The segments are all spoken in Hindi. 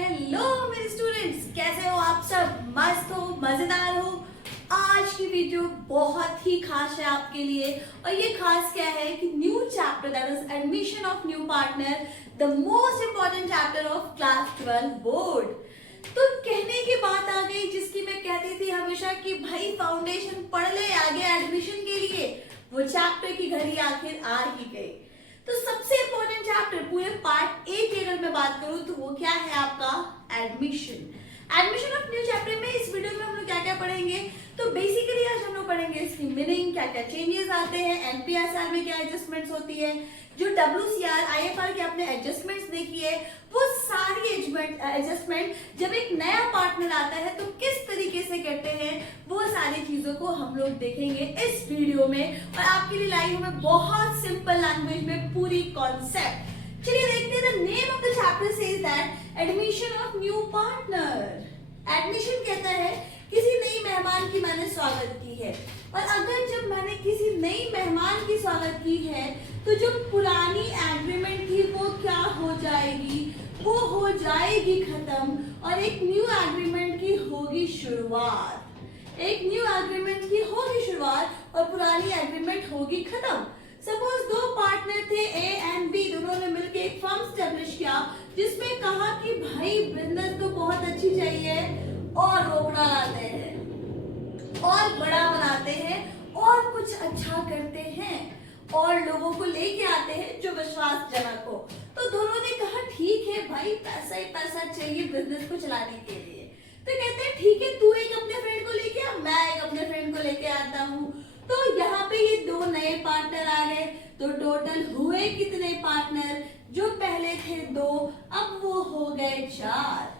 हेलो मेरे स्टूडेंट्स, कैसे हो आप सब? मस्त हो, मजेदार हो? आज की वीडियो बहुत ही खास है आपके लिए। और ये खास क्या है कि new chapter, that is admission of new partner, the most important chapter of class 12 board. तो कहने की बात आ गई जिसकी मैं कहती थी हमेशा कि भाई फाउंडेशन पढ़ ले आगे एडमिशन के लिए, वो चैप्टर की घड़ी आखिर आ ही गई। तो सबसे इंपॉर्टेंट चैप्टर पूरे पार्ट ए की अगर मैं बात करूं तो वो क्या है आपका admission. Admission of new chapter में इस वीडियो में हम लोग क्या क्या पढ़ेंगे, तो बेसिकली आज हम लोग पढ़ेंगे इसकी मीनिंग, क्या क्या चेंजेस आते हैं, एनपीएसआर में क्या एडजस्टमेंट्स होती है, जो डब्ल्यूसीआर आईएफआर के आपने एडजस्टमेंट्स देखी है, वो सारी एडजस्टमेंट जब एक नया पार्टनर आता है तो किस तरीके से करते हैं, वो सारी चीजों को हम लोग देखेंगे इस वीडियो में। और आपके लिए लाई हूं मैं बहुत सिंपल लैंग्वेज में पूरी कॉन्सेप्ट। चलिए देखते हैं। The name of the chapter says that admission of new partner. Admission कहता है किसी नई मेहमान की मैंने स्वागत की है, और अगर जब मैंने किसी नई मेहमान की स्वागत की है तो जो पुरानी एग्रीमेंट थी वो क्या हो जाएगी, वो हो जाएगी खत्म, और एक न्यू एग्रीमेंट की होगी शुरुआत। एक न्यू एग्रीमेंट की होगी शुरुआत और पुरानी एग्रीमेंट होगी खत्म। सपोज दो पार्टनर थे ए एंड बी, दोनों ने मिलकर एक फर्म स्टैब्लिश किया जिसमें कहा कि भाई बिजनेस तो बहुत अच्छी चाहिए और रोकड़ा लाते हैं और बड़ा बनाते हैं और कुछ अच्छा करते हैं और लोगों को लेके आते हैं जो विश्वासजनक हो। तो दोनों ने कहा ठीक है भाई, पैसा ही पैसा चाहिए बिजनेस को चलाने के लिए। तो कहते हैं ठीक है, तू एक अपने फ्रेंड को लेके आ, मैं एक अपने फ्रेंड को लेके आता हूँ। तो यहाँ पे ये दो नए पार्टनर आ गए, तो टोटल हुए कितने पार्टनर? जो पहले थे दो, अब वो हो गए 4।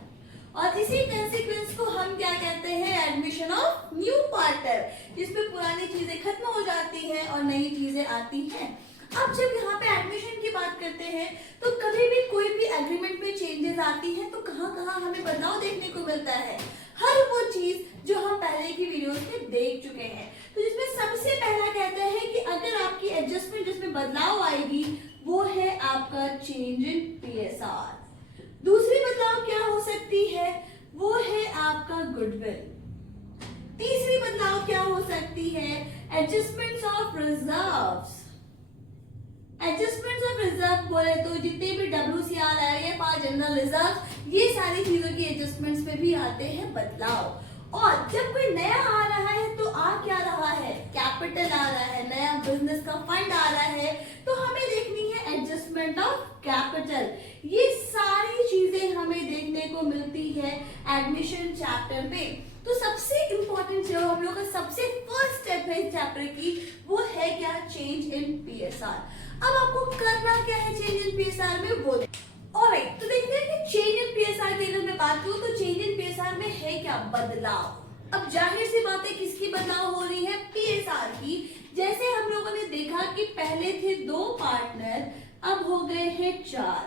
और इसी कंसीक्वेंस को हम क्या कहते हैं, एडमिशन ऑफ न्यू पार्टनर, जिसमें पुरानी चीजें खत्म हो जाती हैं और नई चीजें आती हैं। अब जब यहाँ पे एडमिशन की बात करते हैं तो कभी भी कोई भी एग्रीमेंट में चेंजेस आती हैं तो कहाँ कहाँ हमें बदलाव देखने को मिलता है, हर वो चीज जो हम पहले की वीडियोस में देख चुके हैं। तो जिसमें सबसे पहला कहता है कि अगर आपकी एडजस्टमेंट जिसमें बदलाव आएगी वो है आपका चेंज इन पीएसआर। दूसरी बदलाव क्या हो सकती है, वो है आपका गुडविल। तीसरी बदलाव क्या हो सकती है, adjustments of reserves. Adjustments of reserve बोले तो जितने भी डब्ल्यूसीआर है, जनरल रिजर्व, ये सारी चीजों की एडजस्टमेंट्स में भी आते हैं बदलाव। और जब कोई नया आ रहा है तो आ क्या रहा है, कैपिटल आ रहा है, नया बिजनेस का फंड आ रहा है, तो हमें देखनी है एडजस्टमेंट ऑफ कैपिटल। ये सारी चीजें हमें देखने को मिलती है एडमिशन चैप्टर में। तो सबसे इंपॉर्टेंट जो हम लोग का सबसे फर्स्ट स्टेप है इस चैप्टर की, वो है क्या, चेंज इन पीएसआर। अब आपको करना क्या है चेंज इन पीएसआर में, वो ऑलराइट। तो देखते हैं कि चेंज इन पीएसआर की अगर मैं बात करूं तो चेंज इन पीएसआर में है क्या, बदलाव। अब जाहिर सी बात है किसकी बदलाव हो रही है, पीएसआर की। जैसे हम लोगों ने देखा कि पहले थे 2 पार्टनर, अब हो गए हैं 4।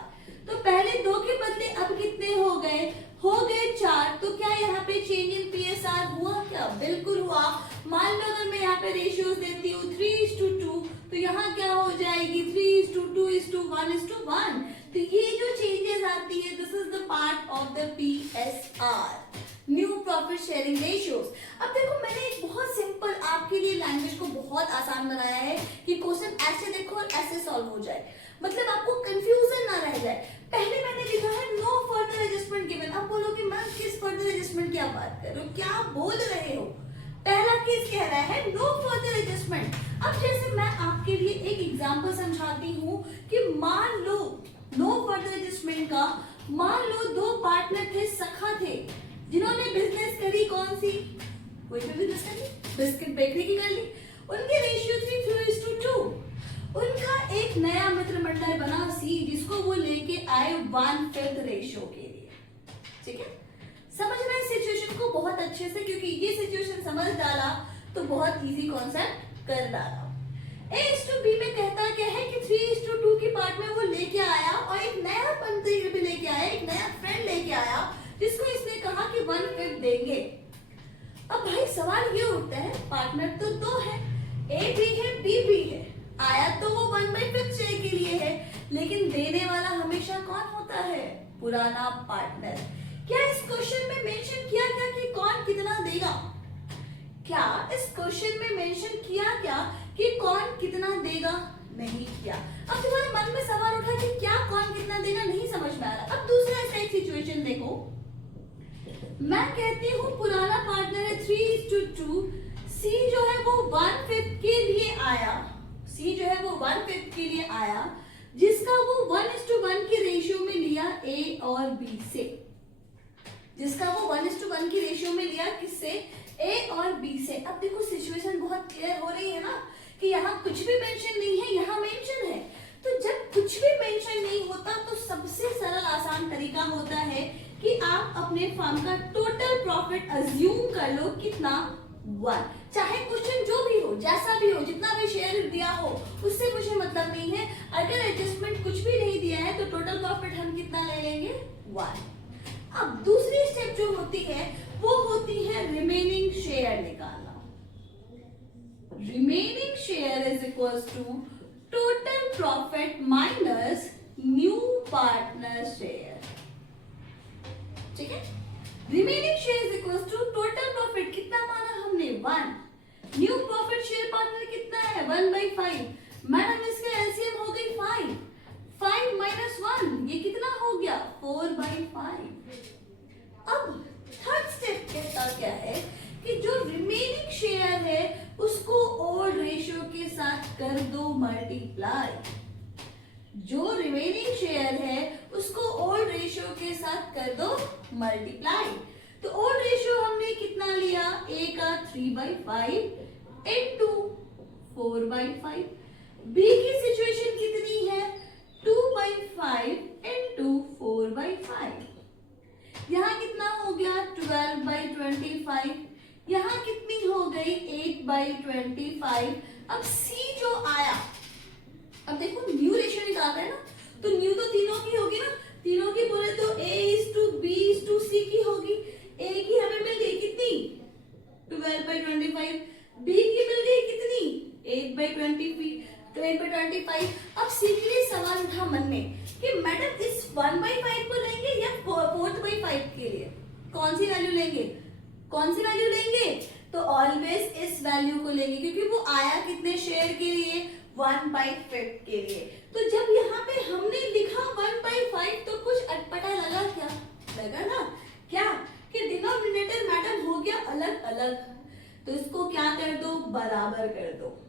तो पहले 2 के बदले अब कितने हो गए, हो गए 4। तो क्या यहाँ पे चेंज इन पीएसआर हुआ क्या, बिल्कुल हुआ। मान लो अगर मैं यहाँ पे रेशियोज देती हूँ 3:2, तो यहाँ क्या हो जाएगी 3:2:1:1। तो ये जो चेंजेस आती है, this is the part of the PSR, new profit sharing ratios. अब देखो मैंने एक बहुत सिंपल आपके लिए लैंग्वेज को बहुत आसान बनाया है कि क्वेश्चन ऐसे देखो और ऐसे सॉल्व हो जाए, मतलब आपको कंफ्यूजन ना रह जाए। पहले मैंने लिखा है नो फर्दर एडजस्टमेंट गिवन। अब बोलो कि मैम किस फर्दर एडजस्टमेंट की आप बात कर रहे हो, क्या बोल रहे हो? पहला केस कह रहा है नो फर्दर एडजस्टमेंट। अब जैसे मैं आपके लिए एक एग्जांपल समझाती हूँ कि मान लो नो फर्दर एडजस्टमेंट का, मान लो 2 पार्टनर थे, सखा थे, जिन्होंने बिजनेस करी, कौन सी, कोई भी बिजनेस करी, बिस्किट बेकरी की कर ली। उनके रेशियो 3:2। उनका एक नया मित्र मंडल बना सी, जिसको वो लेके आए 1/5 रेशियो के लिए। ठीक है, समझ रहे हैं सिचुएशन को बहुत अच्छे से, क्योंकि ये सिचुएशन समझ डाला तो बहुत इजी कॉन्सेप्ट कर डाला। A:B में कहता क्या है कि 3:2 की पार्ट में वो लेके आया और एक नया मंत्री भी लेके आया, एक नया फ्रेंड लेके आया, जिसको इसने कहा कि 1/5 देंगे। अब भाई सवाल ये उठता है, पार्टनर तो 2 है, A भी है B भी है, आया तो वो 1/5 शेयर के लिए है, लेकिन देने वाला हमेशा कौन होता है, पुराना पार्टनर। क्या इस क्वेश्चन में मेंशन किया गया कि कौन कितना देगा? क्या इस क्वेश्चन में मेंशन किया क्या कि कौन कितना देगा? नहीं किया। अब तुम्हारे मन में सवाल उठा कि क्या कौन कितना देगा, नहीं समझ में आ रहा। अब दूसरा इसका एक सिचुएशन देखो, मैं कहती हूँ पुराना पार्टनर है 3:2, सी जो है वो 1/5 के लिए आया, सी जो है वो 1/5 के लिए आया, जिसका वो 1:1 के रेशियो में लिया ए और बी से, जिसका वो 1:1 की रेशियो में लिया किससे? ए और बी से। अब देखो सिचुएशन बहुत क्लियर हो रही है ना कि यहाँ कुछ भी मेंशन नहीं है, यहाँ मेंशन है। तो जब कुछ भी मेंशन नहीं होता तो सबसे सरल आसान तरीका होता है कि आप अपने फर्म का टोटल प्रॉफिट अज्यूम कर लो, कितना? 1। चाहे क्वेश्चन जो भी हो, जैसा भी हो, जितना भी शेयर दिया हो, उससे मुझे मतलब नहीं है। अगर एडजस्टमेंट कुछ भी नहीं दिया है तो टोटल प्रॉफिट हम कितना ले लेंगे? 1। अब दूसरी स्टेप जो होती है वो होती है रिमेनिंग शेयर निकालना। Remaining share is equals to total profit minus new partner share. ठीक है, remaining share is equals to total profit कितना माना हमने? 1। न्यू प्रॉफिट शेयर पार्टनर कितना है? 1/5। मैडम इसका एलसीएम हो गई 5, 5 माइनस 1 ये कितना हो गया? 4/5। अब थर्ड स्टेप कहता क्या है कि जो रिमेनिंग शेयर है उसको ओल्ड रेशियो के साथ कर दो मल्टीप्लाई। जो रिमेनिंग शेयर है उसको ओल्ड रेशियो के साथ कर दो मल्टीप्लाई। तो ओल्ड रेशियो हमने कितना लिया? ए का 3/5 इनटू 4/5। बी की सिचुएशन कितनी है? 2/5 इनटू 4/5। यहाँ कितना हो गया? 12/25। यहाँ कितनी हो गई? 8/25। अब सी जो आया, अब देखो न्यू रेशियो निकाल रहे हैं ना, तो न्यू तो तीनों की होगी ना, तीनों की बोले तो A:B:C की होगी। ए की हमें मिल गई कितनी? 12/25। बी की मिल गई कितनी? 8/25। अब सी के लिए सवाल उठा मन में कि मैडम इस 1/5 को लेंगे या 4/5 के लिए कौन सी वैल्यू लेंगे? कौन सी वैल्यू लेंगे? तो ऑलवेज इस वैल्यू को लेंगे, क्योंकि वो आया कितने शेयर के लिए? 1/5 के लिए। तो जब यहाँ पे हमने लिखा 1/5 तो कुछ अटपटा लगा क्या? लगा ना क्या कि डिनोमिनेटर मैडम हो गया अलग अलग, तो इसको क्या कर दो? बराबर कर दो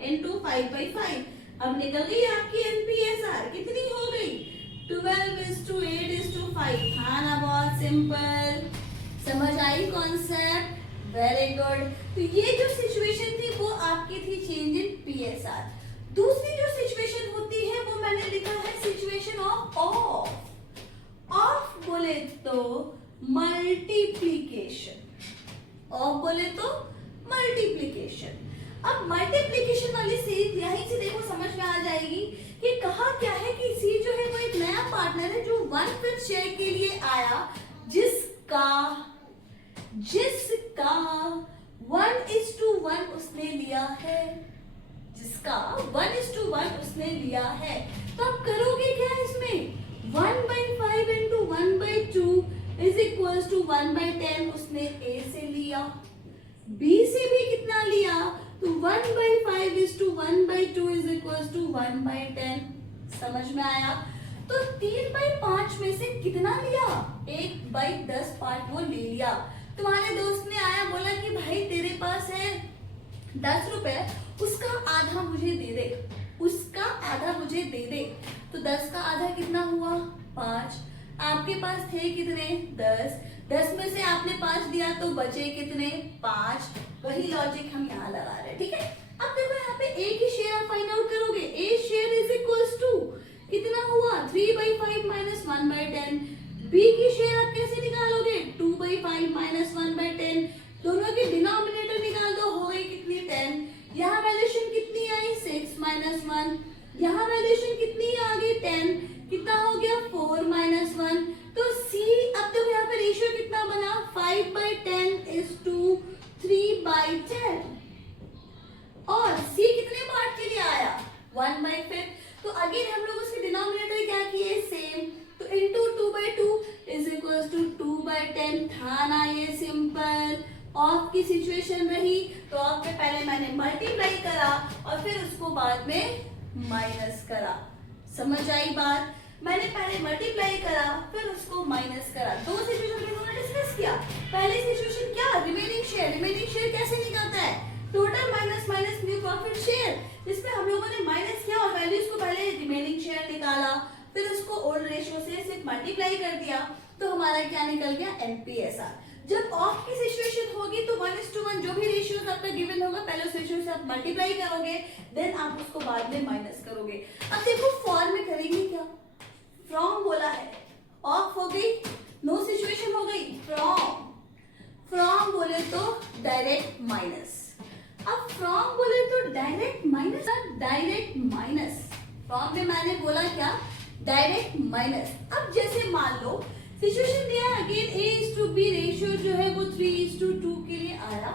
इनटू 5/5। अब निकल गई आपकी एनपीएसआर, कितनी हो गई? 12:8:5। हाँ ना, बहुत सिंपल। समझ आई कॉन्सेप्ट? Very good. तो ये जो सिचुएशन थी वो आपकी थी चेंज इन पीएसआर। दूसरी जो सिचुएशन होती है वो मैंने लिखा है सिचुएशन ऑफ ऑफ। ऑफ बोले तो मल्टीप्लीकेशन, ऑफ बोले तो मल्टीप्लीकेशन। अब मल्टीप्लीकेशन वाली सीरीज यहीं से देखो समझ में आ जाएगी कि कहा क्या है कि सी जो है वो एक नया पार्टनर है जो 1/5 शेयर के लिए आया, जिसका 1:1 उसने लिया है, जिसका 1:1 उसने लिया है। तो आप करोगे क्या इसमें? 1/5 इंटू 1/2 इज इक्वल्स टू 1/10 उसने ए से लिया, बी से भी कितना लिया? तो 1/5 is to 1/2 is equals to 1/10। समझ में आया? तो 3/5 में से कितना लिया? 1/10 पार्ट वो ले लिया। तुम्हारे दोस्त ने आया बोला कि भाई तेरे पास है 10 रुपए, उसका आधा मुझे दे दे, उसका आधा मुझे दे दे। तो 10 का आधा कितना हुआ? 5। आपके पास थे कितने? 10। 10 में से आपने 5 दिया तो बचे कितने? 5। वही लॉजिक हम यहाँ लगा रहे हैं। ठीक है, अब देखो यहाँ पे ए की शेयर आप फाइंड आउट करोगे। ए शेयर इज इक्वल्स टू कितना हुआ? 3/5 माइनस 1/10। बी की शेयर आप कैसे निकालोगे? 2/5 माइनस 1/10। दोनों के डिनोमिनेटर निकाल दो, हो गई कितनी? 10। यहाँ वैल्यूएशन कितनी आई? 6 माइनस 1। यहाँ वैल्यूएशन कितनी आ गई? 10। कितना हो गया? 4 माइनस 1। तो सी, अब तो यहाँ पे रेशियो कितना बना? 5/10 इज टू 3/10। और सी कितने पार्ट के लिए आया? 1/5। तो अगेन हम लोग उसके डिनोमिनेटर क्या किए? सेम। तो इंटू 2/2 इज इक्वल्स टू 2/10 था ना ये सिंपल। ऑफ की सिचुएशन रही तो ऑफ में पहले मैंने मल्टीप्लाई करा और फिर उसको बाद में माइनस करा। समझ आई बात? मैंने पहले मल्टीप्लाई करा फिर उसको माइनस करा। दो सिचुएशन में हमने डिस्कस किया। पहली सिचुएशन क्या, रिमेनिंग शेयर। रिमेनिंग शेयर कैसे निकलता है, total minus minus new profit share, जिसमें हम लोगों ने माइनस किया और वैल्यूज को पहले रिमेनिंग शेयर निकाला, फिर उसको ओल्ड रेशियो से सिर्फ मल्टीप्लाई कर दिया तो हमारा क्या निकल गया, एनपीएसआर। जब ऑफ की सिचुएशन होगी तो 1:1 जो भी रेशियोज आपका गिवन होगा पहले उस रेशियो से आप मल्टीप्लाई करोगे, देन आप उसको बाद में माइनस करोगे। अब देखो फॉर में करेंगे क्या, फ्रॉम बोला है, ऑफ हो गई, नो सिचुएशन हो गई, फ्रॉम। फ्रॉम बोले तो डायरेक्ट माइनस। अब फ्रॉम बोले तो direct minus, direct minus. From में मैंने बोला क्या, डायरेक्ट माइनस। अब जैसे मान लो सिचुएशन दिया है अगेन A:B रेशियो जो है वो 3:2 के लिए आया,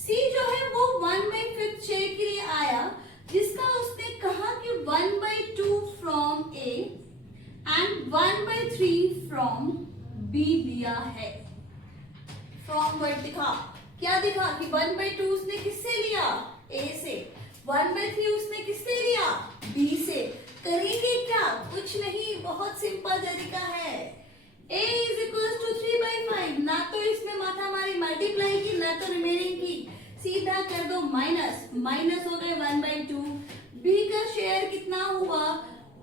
C जो है वो 1/5 शेयर के लिए आया, जिसका उसने कहा कि 1/2 from A and 1/3 from B दिया है। फ्रॉम वर्ड दिखा, क्या दिखा कि 1/2 उसने किससे लिया, A से, 1/3 उसने किससे लिया, B से। करेंगे क्या, कुछ नहीं, बहुत सिंपल तरीका है। A is equals to 3/5, ना तो इसमें माथा मारी मल्टीप्लाई की ना तो रिमेनिंग की, सीधा कर दो माइनस, माइनस हो गए 1/2। B का शेयर कितना हुआ,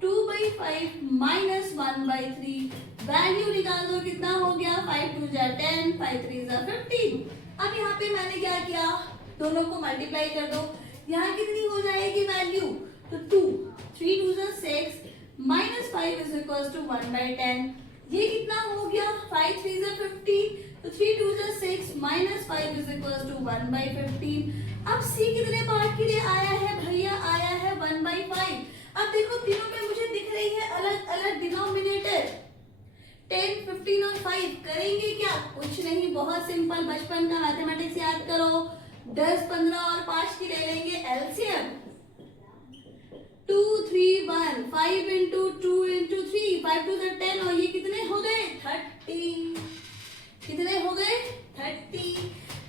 2/5 माइनस 1/3, वैल्यू निकाल दो कितना हो गया, 5 2 10, 5 3 15। अब यहाँ पे मैंने क्या किया, दोनों को मल्टीप्लाई कर दो, यहाँ कितनी हो जाएगी वैल्यू, तो 2, 3 2 6 माइनस 5 इज इक्वल टू 1/10। ये कितना हो गया, 5 3 15, तो 3 2 6 माइनस 5 इज इक्वल टू 1/15। अब C कितने पार्ट के लिए आया है भैया, आया है 1/5। अब देखो तीनों में मुझे दिख रही है अलग अलग डिनोमिनेटर, 10 15 और 5। करेंगे क्या, कुछ नहीं, बहुत सिंपल, बचपन का मैथमेटिक्स याद करो। 10 15 और 5 की ले लेंगे एलसीएम, 2 3 1, 5 into 2 into 3, 5 2 10, और ये कितने हो गए, 30। कितने हो गए, 30।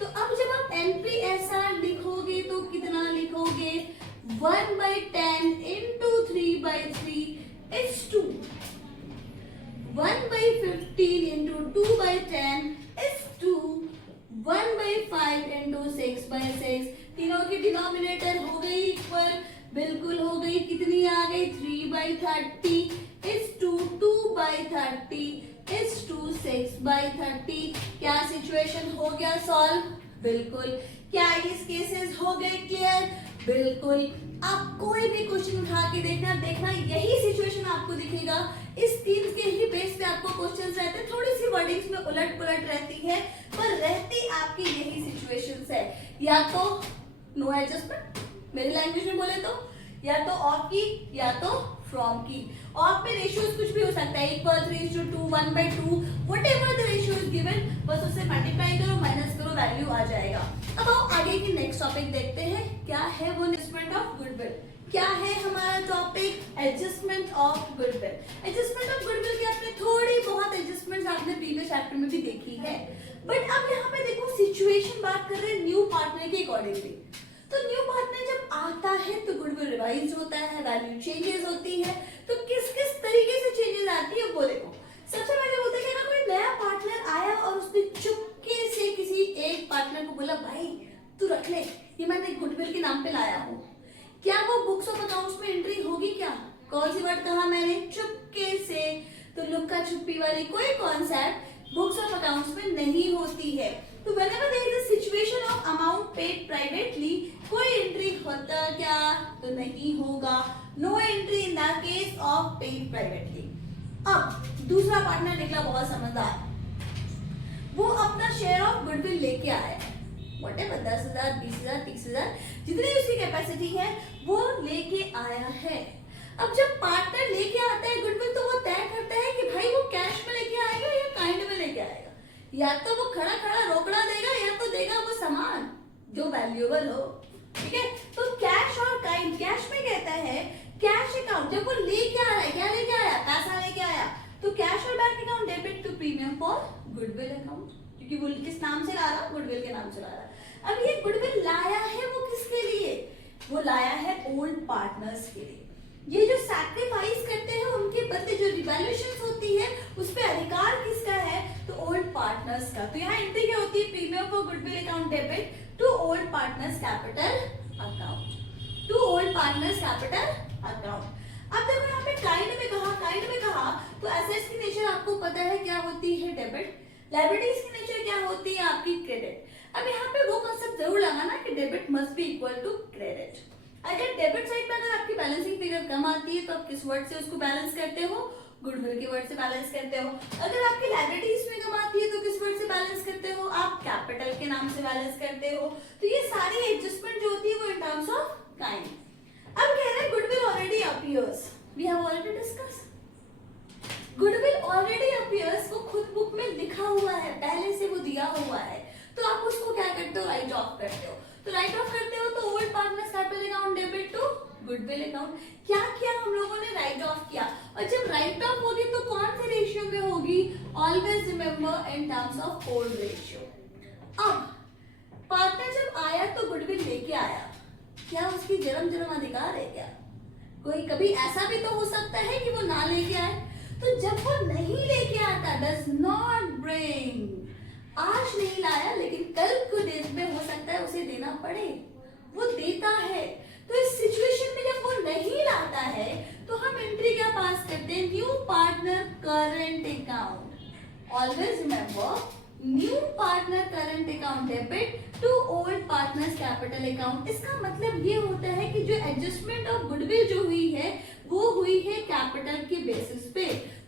तो अब जब आप एनपीएसआर लिखोगे तो कितना लिखोगे, 1/10 into 3/3 is 2, 1/15 into 2/10 is 2, 1/5 into 6/6। तीनों की डिनोमिनेटर हो गई इक्वल, बिल्कुल हो गई, कितनी आ गई, 3/30 is 2, 2/30 is 2, 6/30। क्या सिचुएशन हो गया सॉल्व, बिल्कुल। क्या इस केसेस हो गए क्लियर, बिल्कुल। आप कोई भी क्वेश्चन उठा के देखना, देखना यही सिचुएशन आपको दिखेगा। इस तीन के ही बेस पे आपको क्वेश्चंस रहते हैं, थोड़ी सी वर्डिंग्स में उलट पुलट रहती है, पर रहती आपकी यही सिचुएशंस है। या तो नो एडजस्टमेंट, मेरी लैंग्वेज में बोले तो, या तो ऑफ की या तो फ्रॉम की। ऑफ में रेशियोज कुछ भी हो सकता है, equal 3:2, 1/2, whatever the ratio is given, बस उससे मल्टीप्लाई करो, माइनस करो, वैल्यू आ जाएगा। अब आओ आगे की नेक्स्ट टॉपिक देखते हैं, क्या है वो, एडजस्टमेंट ऑफ गुडविल। क्या है हमारा topic, adjustment of goodwill. Adjustment of goodwill की आपने थोड़ी बहुत एडजस्टमेंट आपने प्रीवियस चैप्टर में भी देखी है, बट अब यहाँ पे देखो सिचुएशन बात कर रहे हैं न्यू पार्टनर के अकॉर्डिंगली। तो न्यू पार्टनर जब आता है तो गुडविल रिवाइज होता है, वैल्यू चेंजेस होती है। तो किस किस तरीके से चेंजेस आती है वो देखो। सबसे पहले बोलते हैं कि ना कोई नया पार्टनर आया और उसने चुपके से किसी एक पार्टनर को बोला, भाई तू रख ले, ये मैंने गुडविल के नाम पे लाया हूँ। क्या वो बुक्स ऑफ अकाउंट्स में एंट्री होगी क्या? कौन सी वर्ड कहा मैंने, चुपके से। तो लुक्का छुपी वाली कोई कॉन्सेप्ट बुक्स ऑफ अकाउंट्स में नहीं होती है। तो whenever there is a situation of amount paid privately, कोई एंट्री होता क्या? तो नहीं होगा, no entry in the case of paid privately. अब दूसरा पार्टनर निकला बहुत समझदार, वो अपना शेयर ऑफ गुडविल लेके आया है, व्हाटएवर 10,000 20,000 30,000 जितनी उसकी कैपेसिटी है वो लेके आया है। अब जब पार्टनर लेके आता है गुडविल तो वो तय करता है कि भाई वो कैश में लेके आएगा या काइंड में लेके आएगा, या तो वो खड़ा खड़ा रोकड़ा देगा या तो देगा वो सामान जो वैल्यूएबल हो, ठीक है। तो कैश और काइंड, कैश में कहता है कैश अकाउंट, जब वो लेके आ रहा है, क्या लेके आया, पैसा लेके आया, तो कैश और bank account debit to premium for goodwill account, क्योंकि वो किस नाम से ला रहा, गुडविल के नाम से ला रहा। अब ये गुडविल लाया है वो किसके लिए, वो लाया है ओल्ड पार्टनर्स के लिए। ये जो सैक्रिफाइस करते हैं उनके प्रति जो रिवैल्यूएशन होती है उस पे अधिकार किसका है, तो ओल्ड पार्टनर्स का। तो यहाँ एंट्री क्या होती है, premium for goodwill account debit to old partners capital account, to old partners capital account. अब देखो यहाँ पे काइंड में कहा तो एसेट्स की नेचर आपको पता है क्या होती है, डेबिट। लायबिलिटीज की नेचर क्या होती है आपकी, क्रेडिट। अब यहाँ पे वो कांसेप्ट जरूर लगाना कि debit must be equal to credit. अगर डेबिट साइड पे अगर आपकी बैलेंसिंग फिगर कम आती है तो आप किस वर्ड से उसको बैलेंस करते हो, गुडविल के वर्ड से बैलेंस करते हो। अगर आपकी लायबिलिटीज में कम आती है तो किस वर्ड से बैलेंस करते हो, आप कैपिटल के नाम से बैलेंस करते हो। तो ये सारी एडजस्टमेंट जो होती है वो इन टर्म्स ऑफ काइंड। अब कह रहे हैं goodwill already appears, we have already discuss. Goodwill already appears, वो खुद बुक में लिखा हुआ है, पहले से वो दिया हुआ है, तो आप उसको क्या करते हो, राइट ऑफ करते हो। तो राइट ऑफ करते हो तो old partners capital account debit to goodwill account. क्या किया हम लोगों ने, राइट ऑफ किया। और जब राइट ऑफ होगी तो कौन से रेशियो में होगी, always remember in terms of old ratio. अब पार्टनर जब आया तो गुडविल लेके आया, क्या उसकी जन्म अधिकार है क्या, कोई कभी ऐसा भी तो हो सकता है कि वो ना लेके आए। तो जब वो नहीं लेके आता, डज नॉट ब्रिंग, आज नहीं लाया लेकिन कल को डेट में हो सकता है उसे देना पड़े, वो देता है। तो इस सिचुएशन में जब वो नहीं लाता है तो हम एंट्री क्या पास करते हैं, new partner current account. Always remember, new partner current account debit to old partners capital account. इसका मतलब ये होता है कि जो एडजस्टमेंट ऑफ गुडविल जो हुई है वो हुई है कैपिटल के बेसिस पे,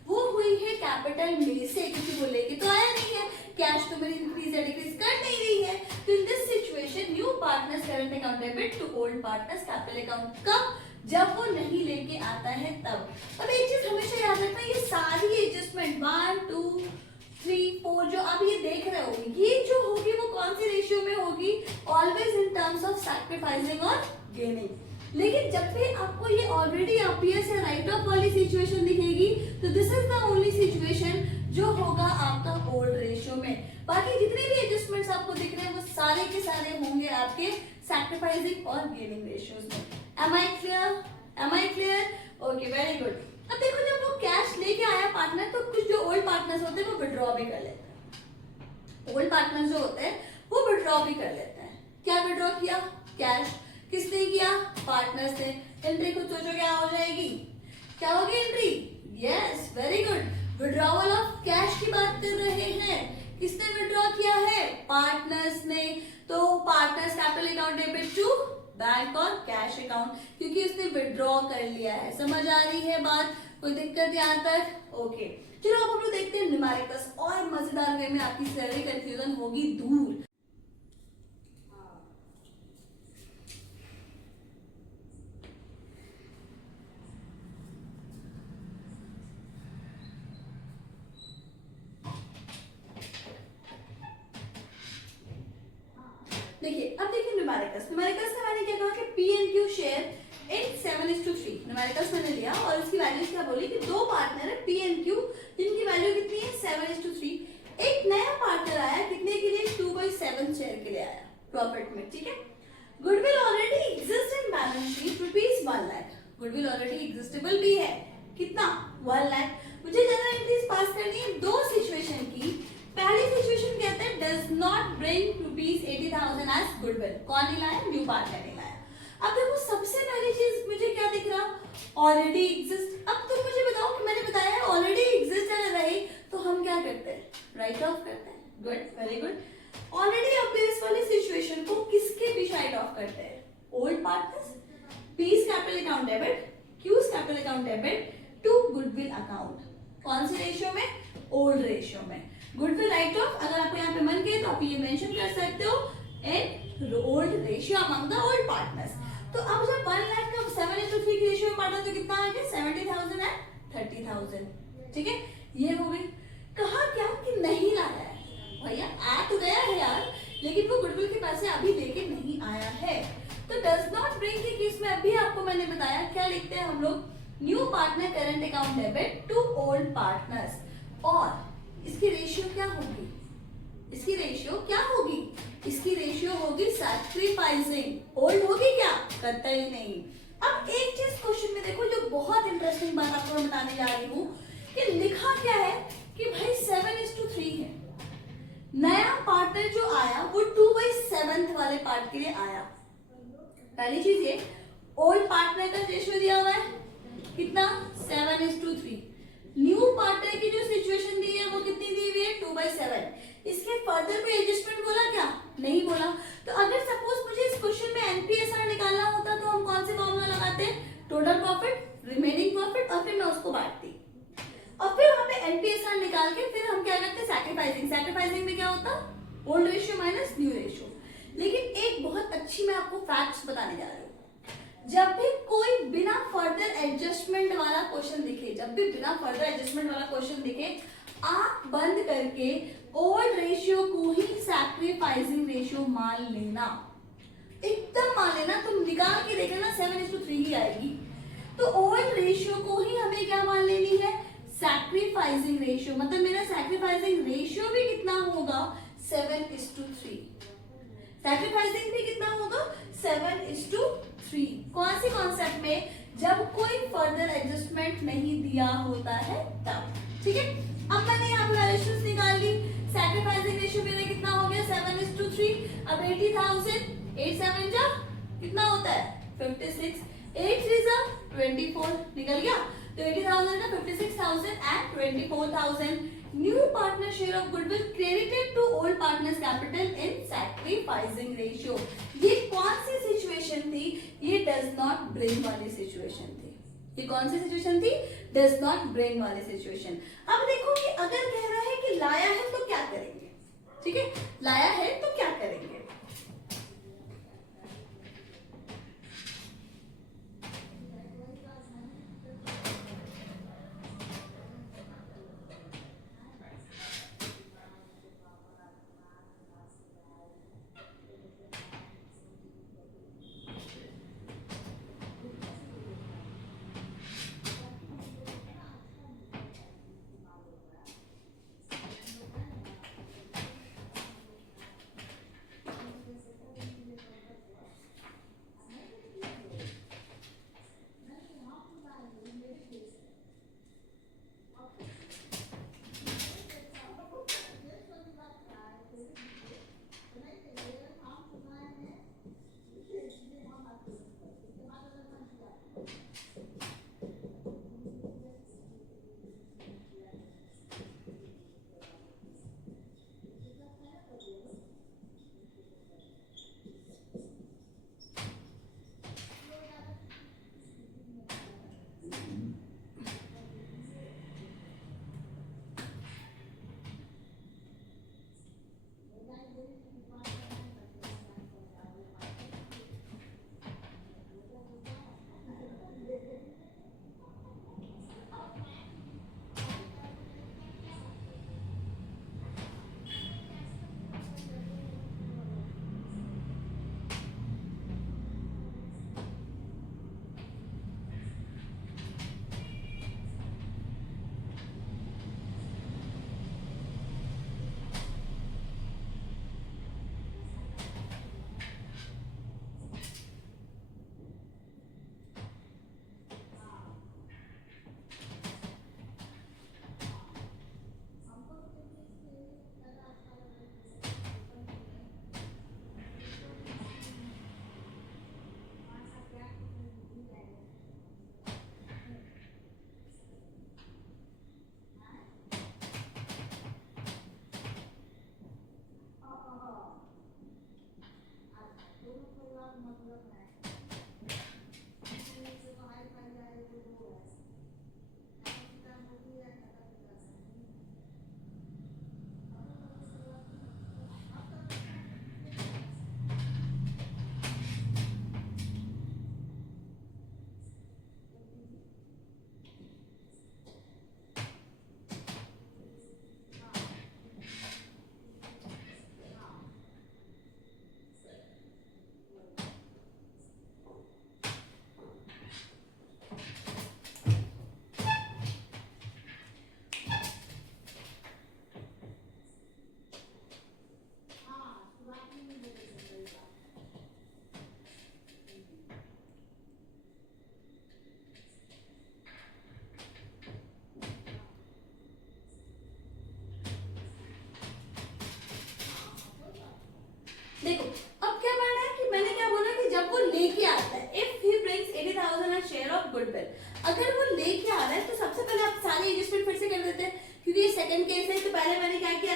वो हुई है कैपिटल में से, क्योंकि वो लेके तो आया नहीं है, कैश तो मेरी इंक्रीज या डिक्रीज कर नहीं रही है। तो in this situation new partners current account debit to old partners capital account. कब, जब वो नहीं लेके आता है तब। अब एक चीज हमेशा याद रखना, ये सारी एडजस्टमेंट 1 2 3 4 जो आप ये देख रहे हो, ये जो होगी वो कौन सी रेशियो में होगी, always in terms of sacrificing और गेनिंग। लेकिन जब भी आपको ये ऑलरेडी अपीयर्स या राइट ऑफ वाली सिचुएशन दिखेगी तो this is the only situation जो होगा आपका ओल्ड रेशियो में। बाकी जितने भी एडजस्टमेंट्स आपको दिख रहे हैं वो सारे के सारे होंगे आपके सैक्रिफाइसिंग और गेनिंग रेशियोज में। Am I clear, am I clear, okay, very good. अब देखो जब वो कैश लेके आया पार्टनर तो कुछ जो ओल्ड पार्टनर्स होते हैं वो विड्रॉ भी कर लेते हैं। ओल्ड पार्टनर्स जो होते हैं वो विड्रॉ भी कर लेते हैं। क्या विड्रॉ किया, कैश। किसने किया, पार्टनर्स ने। एंट्री खुद सोचो क्या हो जाएगी, क्या होगी entry, yes, very good, withdrawal of cash की बात कर रहे हैं। किसने विड्रॉ किया है, पार्टनर्स ने। तो partners capital account debit to bank और कैश अकाउंट, क्योंकि उसने विड्रॉ कर लिया है। समझ आ रही है बात, कोई दिक्कत यहाँ तक, ओके। चलो अब हम लोग देखते हैं न्यूमेरिकल्स, और मजेदार वे में आपकी सारी कंफ्यूजन होगी दूर। देखिए अब देखिए न्यूमेरिकल्स में मैंने क्या कहा कि P and Q share in 7:3। Numericals मैंने लिया और उसकी वैल्यूज क्या बोली कि दो पार्टनर है पी एंड क्यू जिनकी वैल्यू कितनी है 7:3। एक नया पार्टनर आया कितने के लिए, 2/7 शेयर के लिए आया प्रॉफिट में, ठीक है। Goodwill already exist in balance sheet ₹1 lakh, goodwill already existable भी है, कितना, 1 लाख। मुझे जनरल एंट्रीज पास करनी है दो सिचुएशन की। पहली सिचुएशन कहते हैं does not bring ₹80,000 as goodwill, कौन नहीं लाया, न्यू पार्टनर नहीं लाया। अब देखो सबसे पहली चीज मुझे क्या दिख रहा, ऑलरेडी एग्जिस्ट। अब तुम मुझे बताओ कि मैंने बताया ऑलरेडी एग्जिस्ट अगर रहे तो हम क्या करते हैं, राइट ऑफ करते हैं, good, very good. Already appears वाली सिचुएशन को किसके बीच राइट ऑफ करते हैं, old partners, P's capital account debit, Q's capital account debit to goodwill account, कौन से रेशियो में, ओल्ड रेशियो में। गुडविल राइट ऑफ अगर आपको यहाँ पे मन के तो आप ये मेंशन कर सकते हो in old ratio among the old partners. तो अब जब 1 लाख का 7:3 की रेशियो में बांटा तो कितना आ गया, 70,000 एंड 30,000, ठीक है। ये हो गई। कहा क्या कि नहीं लाया है, भैया आ तो गया है यार लेकिन वो गुडविल के पैसे अभी लेके नहीं आया है। तो डज नॉट ब्रिंग के केस में अभी आपको मैंने बताया क्या लिखते हैं हम लोग, new partner current account debit to old partners, और इसकी रेशियो क्या होगी, इसकी रेशियो क्या होगी, इसकी रेशियो होगी सैक्रिफाइसिंग। ओल्ड होगी क्या, करता ही नहीं। अब एक चीज क्वेश्चन में देखो जो बहुत इंटरेस्टिंग बात आपको मैं बताने जा रही हूँ कि लिखा क्या है कि भाई 7:3 है। नया पार्टनर जो आया वो 2/7 वाले पार्ट के लिए आया। पहली चीज ये, ओल्ड पार्टनर का रेशियो दिया हुआ है कितना, 7:3। न्यू पार्टनर की जो सिचुएशन दी है वो कितनी दी हुई है, 2/7। इसके फर्दर कोई एडजस्टमेंट बोला क्या, नहीं बोला। तो अगर सपोज मुझे इस क्वेश्चन में एनपीएसआर निकालना होता तो हम कौन से फॉर्मूला लगाते, टोटल प्रॉफिट, रिमेनिंग प्रॉफिट, और फिर मैं उसको बांटती, और फिर हमें एनपीएसआर निकाल के फिर हम क्या करते, सैक्रिफाइसिंग। सैक्रिफाइसिंग में क्या होता, old ratio minus new ratio. लेकिन एक बहुत अच्छी मैं आपको फैक्ट्स बताने जा रही हूँ, जब भी कोई बिना फर्दर एडजस्टमेंट वाला क्वेश्चन दिखे, जब भी बिना फर्दर एडजस्टमेंट वाला क्वेश्चन दिखे, आंख बंद करके ओल्ड रेशियो को ही सैक्रिफाइसिंग रेशियो मान लेना, एकदम मान लेना। तुम निकाल के देख लेना 7:3 ही आएगी। तो ओल्ड रेशियो को ही हमें क्या मान लेनी है, सैक्रिफाइसिंग रेशियो। मतलब मेरा सैक्रिफाइसिंग रेशियो भी कितना होगा, 7:3। सैक्रिफाइसिंग भी कितना होगा, 7:3। कौन सी कॉन्सेप्ट में, जब कोई फर्दर एडजस्टमेंट नहीं दिया होता है तब। ठीक है, अब मैंने यहाँ पे वैल्यूज निकाल ली, सैक्रिफाइसिंग रेशियो मेरा कितना हो गया, 7:3। अब 80,000, 8 7 जा कितना होता है, 56, 8 3 जा 24, निकल गया। तो 80,000 का 56,000 and 24,000 new partner share of goodwill credited to old partners capital in sacrificing ratio. ये कौन सी सिचुएशन थी, ये डज नॉट ब्रिंग वाली सिचुएशन थी। ये कौन सी सिचुएशन थी, डज नॉट ब्रिंग वाली सिचुएशन। अब देखो कि अगर कह रहा है कि लाया है तो क्या करेंगे, ठीक है, लाया है तो क्या करेंगे।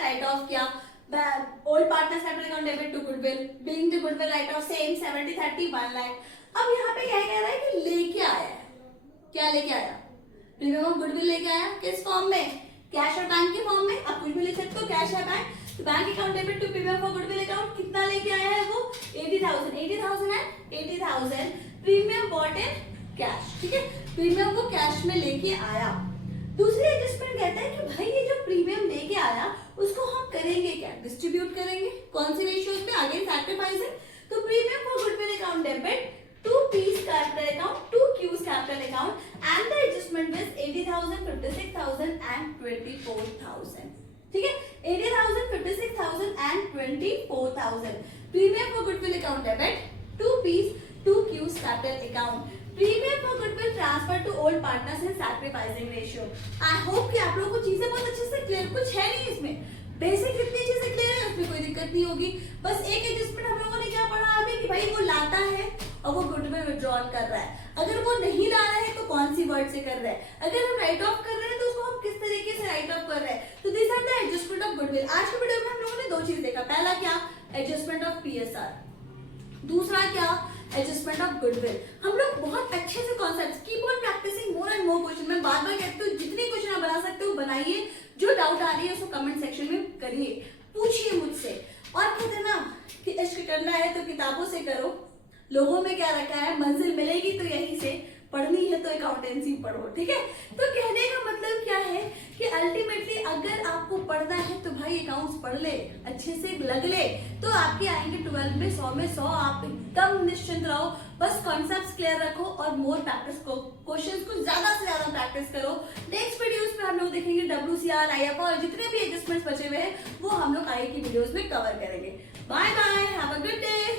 राइट ऑफ किया, old partners capital account debit to goodwill, being the goodwill write off same 70 30 1 lakh. अब यहाँ पे क्या कह रहा है कि लेके आया है, क्या लेके आया, प्रीमियम ऑफ गुडविल लेके आया, किस फॉर्म में, कैश और बैंक के फॉर्म में। अब कुछ भी लिख सकते हो, कैश है बैंक, तो bank account debit to premium for goodwill account, कितना लेके आया है वो 80,000, 80,000 है, 80,000 प्रीमियम बॉट इन कैश, ठीक है, प्रीमियम को कैश में लेके आया। दूसरी एडजस्टमेंट कहता है कि भाई ये जो प्रीमियम लेके आया उसको हम करेंगे क्या, डिस्ट्रीब्यूट करेंगे, कौन सी रेशियोज पे, अगेन सैक्रिफाइसिंग, तो premium for goodwill account debit to P's capital account, to Q's capital account and the adjustment is 80,000, 56,000 and 24,000, ठीक है, 80,000, 56,000 and 24,000 premium for goodwill account debit to P's to Q's capital account, premium for goodwill transfer to old partners in sacrificing ratio. I hope कि आप लोगों को चीजें बहुत अच्छे से क्लियर, कुछ है नहीं इसमें, बेसिक कितनी चीजें क्लियर है, उसमें कोई दिक्कत नहीं होगी। बस एक एडजस्टमेंट हम लोगों ने क्या पढ़ा अभी कि भाई वो लाता है और वो गुडविल विड्रॉल कर रहा है, अगर वो नहीं ला रहा है तो कौन सी वर्ड से कर रहा है, अगर हम राइट ऑफ कर रहे हैं तो उसको हम किस तरीके से राइट ऑफ कर रहे हैं, तो this are the adjustment of goodwill. आज के वीडियो में हम लोगों ने दो चीज देखा, पहला क्या, एडजस्टमेंट ऑफ पीएसआर, दूसरा क्या, एडजस्टमेंट ऑफ गुडविल। हम लोग बहुत अच्छे से concepts, keep on practising more and more question. मैं बार बार कहती हूँ जितने क्वेश्चन आप बना सकते हो बनाइए, जो डाउट आ रही है उसको कमेंट सेक्शन में करिए, पूछिए मुझसे। और कहते हैं ना कि इश्क करना है तो किताबों से करो, लोगों में क्या रखा है, मंजिल मिलेगी तो यहीं से, पढ़नी है तो अकाउंटेंसी पढ़ो, ठीक है। तो कहने का मतलब क्या है कि अल्टीमेटली अगर आपको पढ़ना है तो भाई अकाउंट्स पढ़ ले, अच्छे से लग ले, तो आपके आएंगे 12 में 100 में 100, आप एकदम निश्चिंत रहो, बस कॉन्सेप्ट्स क्लियर रखो और मोर प्रैक्टिस को, क्वेश्चंस को ज्यादा से ज्यादा प्रैक्टिस करो। नेक्स्ट वीडियोस में हम लोग देखेंगे WCR, IFR और जितने भी एडजस्टमेंट्स बचे हुए हैं वो हम लोग आगे की वीडियोस में कवर करेंगे। Bye bye, have a good day.